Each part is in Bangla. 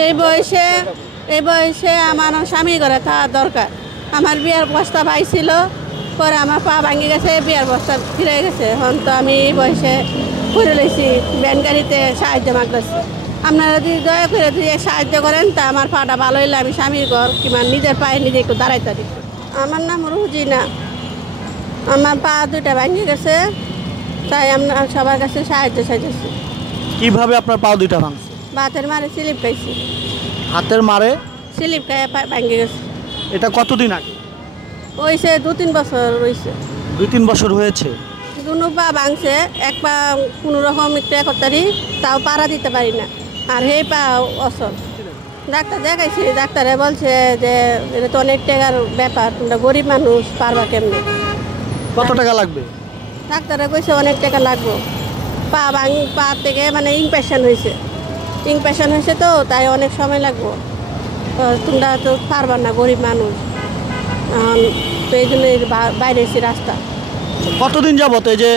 এই বয়সে আমার স্বামী ঘরে থাকা দরকার। আমার বিয়ার প্রস্তাব আইছিল, পরে আমার পা ভাঙি গেছে, বিয়ার প্রস্তাব ফিরে গেছে। এখন তো আমি এই বয়সে করে লইছি, ভ্যান গাড়িতে সাহায্য মাগতেছি। আপনারা যদি দয়া করে যদি সাহায্য করেন তা আমার পাটা ভালো হইলে আমি স্বামীর ঘর কিংবা নিজের পায়ে নিজে একটু দাঁড়াইতে পারি। আমার নাম রুজিনা। আমার পা দুইটা ভাঙে গেছে, তাই আমরা সবার কাছে সাহায্য চাইতেছি। কিভাবে আপনার পা দুইটা ভাঙছে? বাতের মারে স্লিপ খাইছি। হাতের মারে স্লিপ খাই ভাঙে গেছে। এটা কতদিন আগে? হয়েছে 2-3 বছর হয়েছে। 2-3 বছর হয়েছে। দুনো পা ভাঙছে, এক পা কোনো রকম একটু একতারি, তাও পাড়া দিতে পারি না, আর সেই পা অসল। ডাক্তার দেখাইছি, ডাক্তারে বলছে যে এটা তো অনেক টাকার ব্যাপার, তোমরা গরিব মানুষ পারবা কেমনি। কত টাকা লাগবে? ডাক্তারে কইছে অনেক টাকা লাগবে। পা থেকে মানে ইনফেকশন হয়েছে তো, তাই অনেক সময় লাগবে। তো তোমরা তো পারবা না, গরিব মানুষ। তো এই জন্য বাইরে এসে রাস্তা। কতদিন যাবত এই যে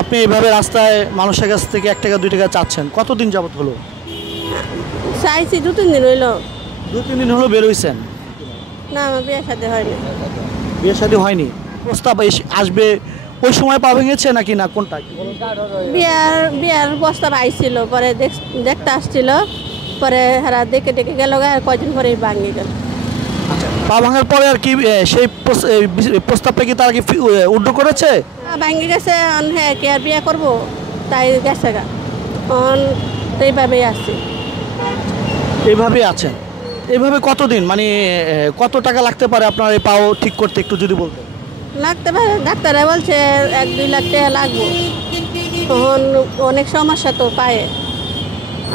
আপনি এইভাবে রাস্তায় মানুষের কাছ থেকে 1 টাকা 2 টাকা চাচ্ছেন, কতদিন যাবত হলো? চাইছি 2-3 দিন হইল। 2-3 দিন হলো বের হইছেন? না, আমার বিয়ে শাদী হয়নি। বিয়ে শাদী হয়নি? প্রস্তাব আসবে ওই সময় পা ভেঙেছে নাকি না কোনটা? বিয়ার প্রস্তাব আইছিল, পরে দেখতে আসছিল, পরে হারা দেখে গেল, কয়দিন পরে ভাঙে গেল। পা ভাঙার পরে আর কি সেই প্রস্তাবটা কি তারা কি উড্ড করেছে? ভাঙে গেছে, হ্যাঁ কি আর বিয়ে করবো, তাই গেছে গা। এইভাবেই আসছি। এইভাবেই আছেন? এইভাবে কতদিন, মানে কত টাকা লাগতে পারে আপনার এই পাও ঠিক করতে, একটু যদি বলতেন। লাগতে পারে, ডাক্তারে বলছে 1-2 লাখ টাকা লাগবে। তখন অনেক সমস্যা তো পায়ে,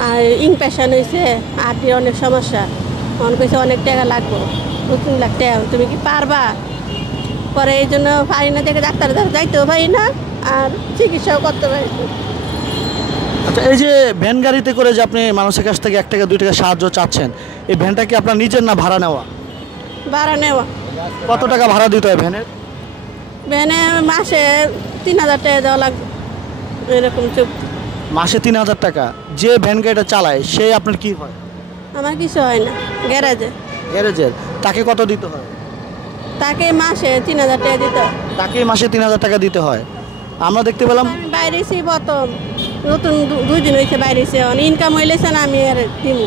আর ইনফেকশন হয়েছে, হার্টের অনেক সমস্যা। তখন কইছে অনেক টাকা লাগবে, 2-3 লাখ টাকা। তুমি কি পারবা? পরে এই জন্য পারি না, দেখে ডাক্তার যাইতেও পারি না, আর চিকিৎসাও করতে পারি না। আচ্ছা, এই যে ভ্যান গাড়িতে করে যে আপনি মানুষের কাছ থেকে 1 টাকা 2 টাকা সাহায্য চাচ্ছেন, এই ভ্যানটা কি আপনার নিজের না ভাড়া নেওয়া? ভাড়া নেওয়া। কত টাকা ভাড়া দিতে হয় ভ্যানের? ভ্যানে মাসে 3,000 টাকা দেওয়া লাগবে, এরকম চুক্তি। মাসে 3,000 টাকা? যে ভ্যান গাড়িটা চালায় সে আপনার কি হয়? আমার কিছু হয় না, গ্যারেজে। গ্যারেজের? তাকে কত দিতে হয়? তাকে মাসে 3,000 টাকা দিতে হয়। তাকে মাসে 3,000 টাকা দিতে হয়। আমরা দেখতে পেলাম আমি বাইরেছি প্রথম, নতুন 2 দিন হয়েছে বাইরেছে, ইনকাম হইলেছে না, আমি আর দিব।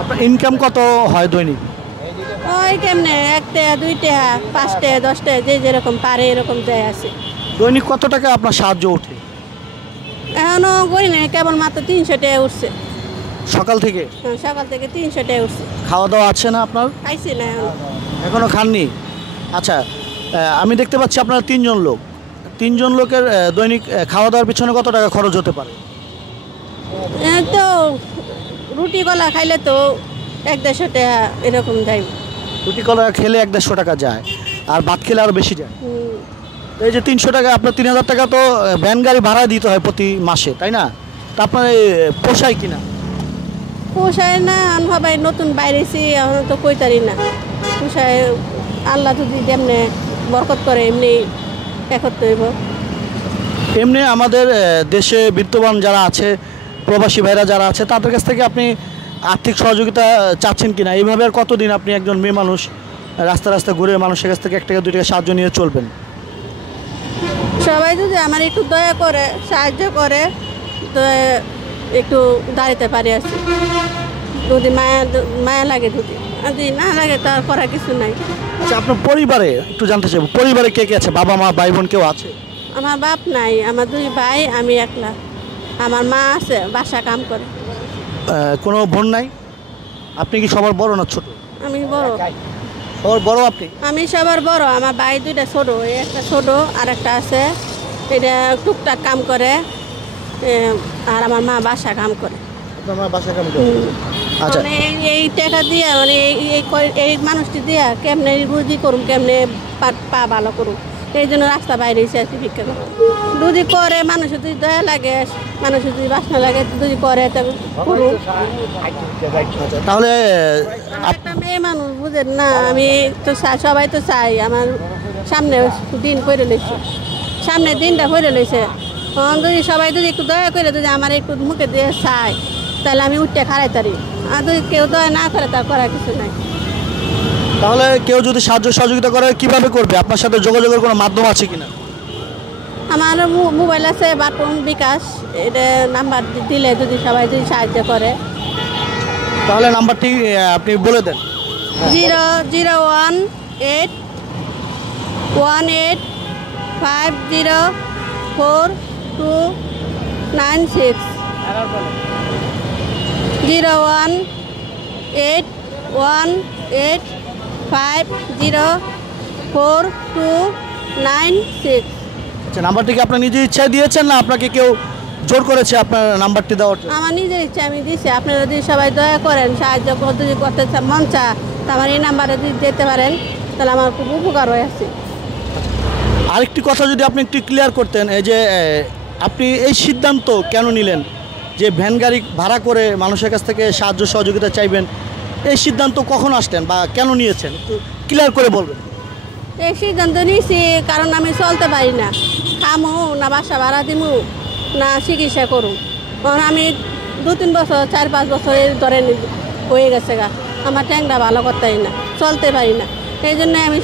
আপনার ইনকাম কত হয় দৈনিক? ওই কেমনে 1 টাকা 2 টাকা 5 টাকা 10 টাকা, যে যেরকম পারে এরকম দেয় আছে। দৈনিক কত টাকা আপনার সাহায্য ওঠে? এখনো করি না, কেবলমাত্র 300 টাকা উঠছে। সকাল থেকে? সকাল থেকে 300 টাকা উঠছে। খাওয়া দাওয়া আছে না আপনার? খাইছি না এখনো খাননি? আচ্ছা, আমি দেখতে পাচ্ছি আপনারা 3 জন লোক। 3 জন লোকের দৈনিক খাওয়া দাওয়ার পিছনে কত টাকা খরচ হতে পারে? তো রুটি কলা খাইলে তো 100-150 টাকা এরকম যায়। রুটি কলা খেলে 100-150 টাকা যায়, আর ভাত খেলে আরও বেশি যায়। এই যে 300 টাকা, আপনার 3,000 টাকা তো ভ্যান গাড়ি ভাড়া দিতে হয় প্রতি মাসে, তাই না? তা আপনার পোষায় কিনা? পোষায় না, সবাই নতুন বাইরেছি, এখন তো কইতারি না পোষায়। আল্লাহ যদি যেমনি বরকত করে এমনি একত্র হইব। এমনি আমাদের দেশে বিত্তবান যারা আছে, প্রবাসী ভাইরা যারা আছে, তাদের কাছ থেকে আপনি আর্থিক সহযোগিতা চাচ্ছেন কিনা? এইভাবে আর কতদিন আপনি একজন মেয়ে মানুষ রাস্তা রাস্তা ঘুরে মানুষের কাছ থেকে 1 টাকা 2 টাকা সাহায্য নিয়ে চলবেন? সবাই যদি আমার একটু দয়া করে সাহায্য করে, তো একটু দাঁড়াতে পারি আছি। যদি মায়া লাগে, যদি না লাগে তার করার কিছু নাই। আচ্ছা, আপনার পরিবারে একটু জানতে চাইব, পরিবারে কে কে আছে? বাবা মা ভাই বোন কেউ আছে? আমার বাপ নাই, আমার 2 ভাই, আমি একলা। আমার মা আছে, বাসা কাম করে। কোনো বোন নাই? আপনি কি সবার বড় না ছোট? আমি বড়। সবার বড় আপনি? আমি সবার বড়। আমার ভাই 2টা ছোট, একটা ছোট আর একটা আছে, এটা টুকটাক কাম করে। আর আমার মা বাসা কাম করে। আপনার মা বাসা কাম করে? আচ্ছা, মানে এই টাকা দিয়া, মানে এই মানুষটি দিয়া কেমনে রুজি করুম, কেমনে পা ভালো করুম, এই জন্য রাস্তা বাইরে এসে আসি ভিক্ষা করুন। যদি করে, মানুষের যদি দয়া লাগে, মানুষের যদি বাসনা লাগে, যদি করে করুন। তাহলে একটা মেয়ে মানুষ বুঝেন না, আমি তো সবাই তো চাই। আমার সামনে দিন করে লইছে, সামনে দিনটা করে লইছে। যদি সবাই যদি একটু দয়া করে যদি আমার একটু মুখে দিয়ে চায়, তাহলে আমি উঠতে খাড়াই তারি। আর যদি কেউ দয়া না করে তা করার কিছু নাই। তাহলে কেউ যদি সাহায্য সহযোগিতা করে কিভাবে করবে? আপনার সাথে যোগাযোগের কোনো মাধ্যম আছে কিনা? আমার মোবাইল আছে বাটন বিকাশ, এটা নাম্বার দিলে যদি সবাই যদি সাহায্য করে। তাহলে নাম্বারটি আপনি বলে দেন। 0018118504296 01818504296। আচ্ছা, নাম্বারটি কি আপনার নিজের ইচ্ছায় দিয়েছেন না আপনাকে কেউ জোর করেছে আপনার নাম্বারটি দেওয়ার জন্য? আমার নিজের ইচ্ছা আমি দিছি। আপনারা যদি সবাই দয়া করেন, সাহায্য যদি করতে মন চা, তা আমার এই নাম্বারে যদি যেতে পারেন তাহলে আমার খুব উপকার হয়েছে। আরেকটি কথা যদি আপনি একটু ক্লিয়ার করতেন, এই যে আপনি এই সিদ্ধান্ত কেন নিলেন যে ভ্যান গাড়ি ভাড়া করে মানুষের কাছ থেকে সাহায্য সহযোগিতা চাইবেন, এই সিদ্ধান্ত কখন আসলেন বা কেন নিয়েছেন একটু ক্লিয়ার করে বলবেন। এই সিদ্ধান্ত নিয়েছি কারণ আমি চলতে পারি না, খামু না বাসা ভাড়া দিমু না চিকিৎসা করুন। কারণ আমি 2-3 বছর 4-5 বছরের ধরে হয়ে গেছে গা, আমার ট্যাংটা ভালো করতেই না, চলতে পারি না। এই জন্য আমি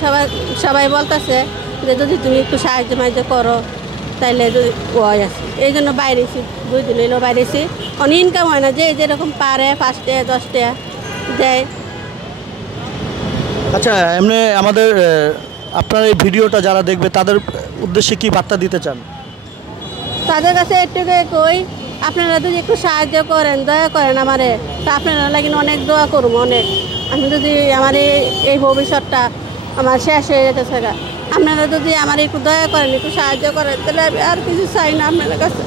সবাই বলতেছে যে যদি তুমি একটু সাহায্য করো তাইলে যদি ওই আছে। এই জন্য বাইরেছি, 2 দিন হইলেও বাইরেছি। অনেক ইনকাম হয় না, যে যেরকম পারে 5 টাকা 10 টাকা দেয়। আচ্ছা, এমনি আমাদের আপনার এই ভিডিওটা যারা দেখবে তাদের উদ্দেশ্যে কি বার্তা দিতে চান? তাদের কাছে একটুকু কই, আপনারা যদি একটু সাহায্য করেন, দয়া করেন আমারে, তা আপনারা লাগে অনেক দোয়া করুন অনেক। আমি যদি আমার এই ভবিষ্যৎটা আমার শেষ হয়ে যেতেছে গা, আপনারা যদি আমার একটু দয়া করেন, একটু সাহায্য করেন, তাহলে আমি আর কিছু চাই না আপনার কাছে।